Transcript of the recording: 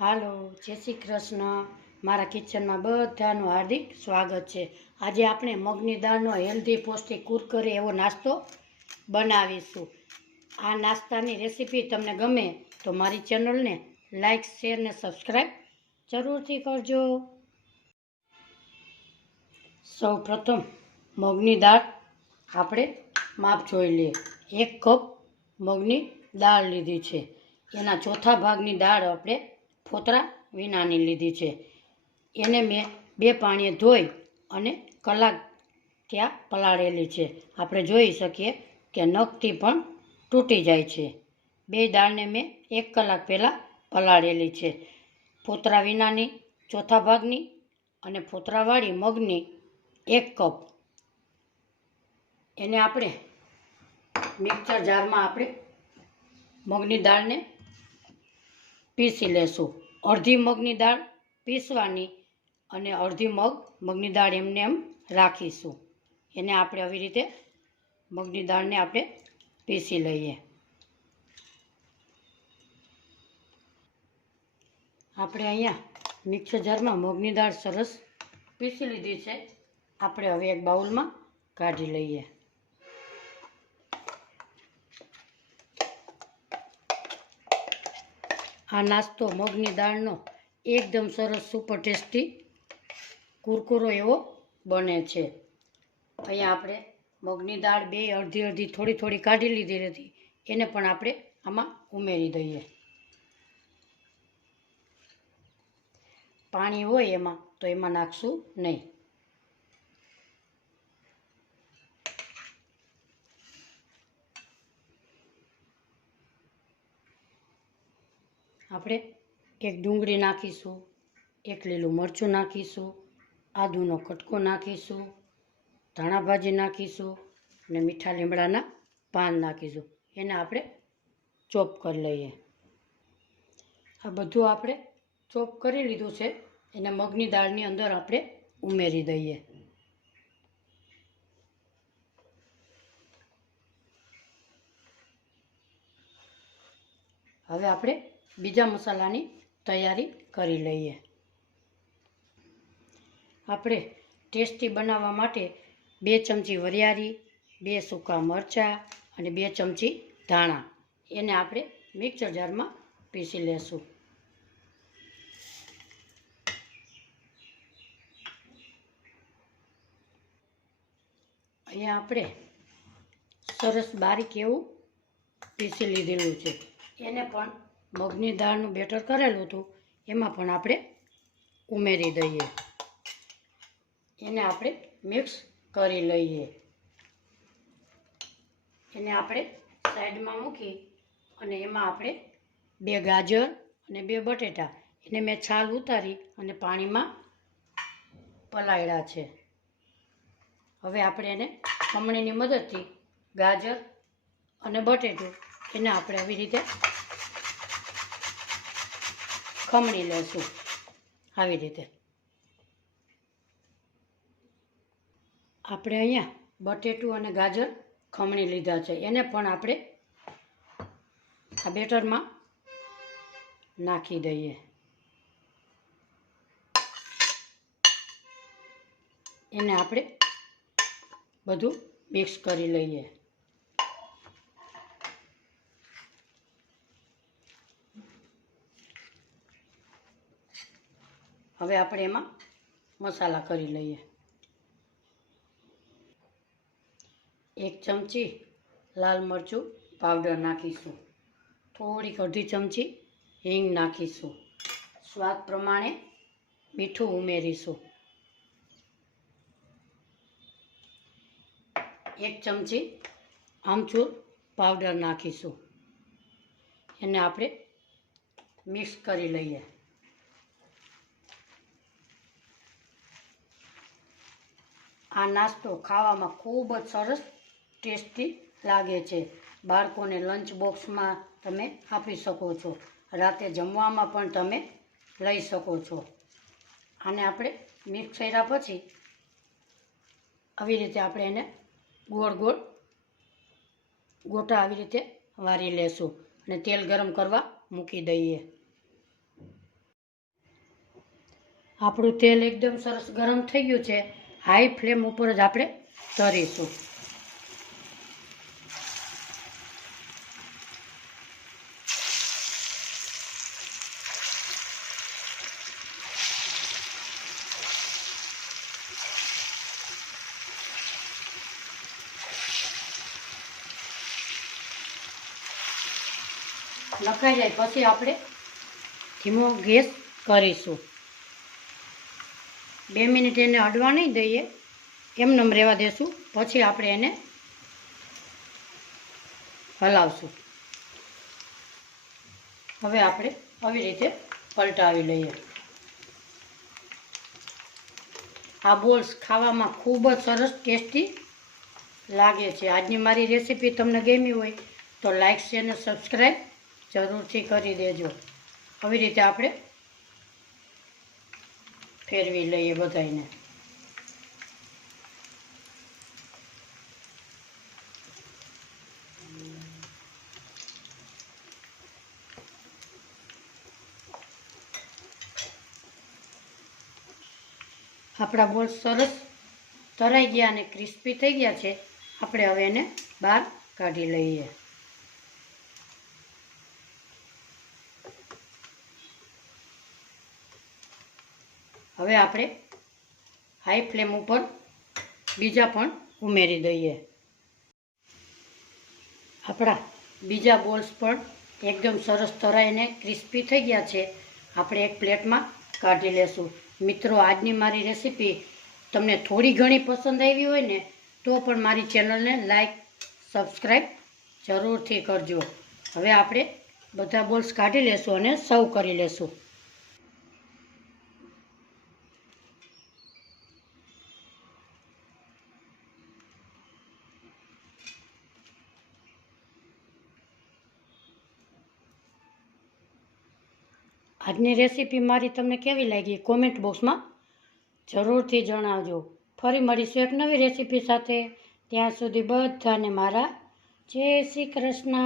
હાલો, જય શ્રી કૃષ્ણ. મારા કિચનમાં બધાનું હાર્દિક સ્વાગત છે. આજે આપણે મગની દાળનો હેલ્ધી પૌષ્ટિક કુરકરે એવો નાસ્તો બનાવીશું. આ નાસ્તાની રેસીપી તમને ગમે તો મારી ચેનલને લાઈક, શેર ને સબસ્ક્રાઈબ જરૂરથી કરજો. સૌ પ્રથમ મગની દાળ આપણે માપ જોઈ લઈએ. 1 કપ મગની દાળ લીધી છે. એના ચોથા ભાગની દાળ આપણે ફોતરા વિનાની લીધી છે. એને મેં 2 પાણીએ ધોઈ અને કલાક ત્યાં પલાળેલી છે. આપણે જોઈ શકીએ કે નખથી પણ તૂટી જાય છે. 2 દાળને મેં 1 કલાક પહેલાં પલાળેલી છે. ફોતરા વિનાની ચોથા ભાગની અને ફોતરાવાળી મગની 1 કપ. એને આપણે મિક્સર જારમાં આપણે મગની દાળને પીસી લેશું. અડધી મગની દાળ પીસવાની અને અડધી મગની દાળ એમને એમ રાખીશું. એને આપણે આવી રીતે મગની દાળને આપણે પીસી લઈએ. આપણે અહીંયા મિક્સર જારમાં મગની દાળ સરસ પીસી લીધી છે. આપણે હવે એક બાઉલમાં કાઢી લઈએ. આ નાસ્તો મગની દાળનો એકદમ સરસ સુપર ટેસ્ટી કુરકુરો એવો બને છે. અહીંયા આપણે મગની દાળ 2 અડધી થોડી કાઢી લીધી હતી. એને પણ આપણે આમાં ઉમેરી દઈએ. પાણી હોય એમાં તો એમાં નાખશું નહીં. આપણે 1 ડુંગળી નાખીશું, 1 લીલું મરચું નાખીશું, આદુનો કટકો નાખીશું, ધાણા ભાજી નાખીશું અને મીઠા લીમડાના પાન નાખીશું. એને આપણે ચોપ કરી લઈએ. આ બધું આપણે ચોપ કરી લીધું છે. એને મગની દાળની અંદર આપણે ઉમેરી દઈએ. હવે આપણે બીજા મસાલાની તૈયારી કરી લઈએ. આપણે ટેસ્ટી બનાવવા માટે 2 ચમચી વરિયાળી, 2 સૂકા મરચાં અને 2 ચમચી ધાણા એને આપણે મિક્સર જારમાં પીસી લેશું. અહીંયા આપણે સરસ બારીક એવું પીસી લીધેલું છે. એને પણ મગની દાળનું બેટર કરેલું હતું એમાં પણ આપણે ઉમેરી દઈએ. એને આપણે મિક્સ કરી લઈએ. એને આપણે સાઈડમાં મૂકી અને એમાં આપણે 2 ગાજર અને 2 બટેટા એને મેં છાલ ઉતારી અને પાણીમાં પલાળ્યા છે. હવે આપણે એને ખમણીની મદદથી ગાજર અને બટેટું એને આપણે આવી રીતે ખમણી લેશું. આવી રીતે આપણે અહીંયા બટેટું અને ગાજર ખમણી લીધા છે. એને પણ આપણે આ બેટરમાં નાખી દઈએ. એને આપણે બધું મિક્સ કરી લઈએ. હવે આપણે એમાં મસાલા કરી લઈએ. 1 ચમચી લાલ મરચું પાવડર નાખીશું. થોડીક અડધી ચમચી હિંગ નાખીશું. સ્વાદ પ્રમાણે મીઠું ઉમેરીશું. 1 ચમચી આમચૂર પાવડર નાખીશું. એને આપણે મિક્સ કરી લઈએ. આ નાસ્તો ખાવામાં ખૂબ જ સરસ ટેસ્ટી લાગે છે. બાળકોને લંચ બોક્સમાં તમે આપી શકો છો. રાતે જમવામાં પણ તમે લઈ શકો છો. આને આપણે મિક્સ કર્યા પછી આવી રીતે આપણે એને ગોળ ગોટા આવી રીતે વારી લેશું અને તેલ ગરમ કરવા મૂકી દઈએ. આપણું તેલ એકદમ સરસ ગરમ થઈ ગયું છે. હાઈ ફ્લેમ ઉપર જ આપણે તળીશું. લખાઈ જાય પછી આપણે ધીમો ગેસ કરીશું. 2 મિનિટ એને અડવા નહીં દઈએ, એમનેમ રહેવા દેશું. પછી આપણે એને હલાવશું. હવે આપણે આવી રીતે પલટાવી લઈએ. આ બોલ્સ ખાવામાં ખૂબ જ સરસ ટેસ્ટી લાગે છે. આજની મારી રેસીપી તમને ગમી હોય તો લાઈક, શેર અને સબસ્ક્રાઈબ જરૂરથી કરી દેજો. આવી રીતે આપણે ફેરવી લઈએ બધાને. આપણા બોલ સરસ તરાઈ ગયા અને ક્રિસ્પી થઈ ગયા છે. આપણે હવે એને બહાર કાઢી લઈએ. હવે આપણે હાઈ ફ્લેમ ઉપર બીજા પણ ઉમેરી દઈએ. આપણા બીજા બોલ્સ પણ એકદમ સરસ તરાઈને ક્રિસ્પી થઈ ગયા છે. આપણે એક પ્લેટમાં કાઢી લેશું. મિત્રો, આજની મારી રેસીપી તમને થોડી ઘણી પસંદ આવી હોય ને તો પણ મારી ચેનલને લાઈક, સબસ્ક્રાઈબ જરૂરથી કરજો. હવે આપણે બધા બોલ્સ કાઢી લેશું અને સર્વ કરી લેશું. આજની રેસીપી મારી તમને કેવી લાગી કોમેન્ટ બોક્સમાં જરૂરથી જણાવજો. ફરી મળીશું એક નવી રેસીપી સાથે. ત્યાં સુધી બધાને મારા જય શ્રી કૃષ્ણ.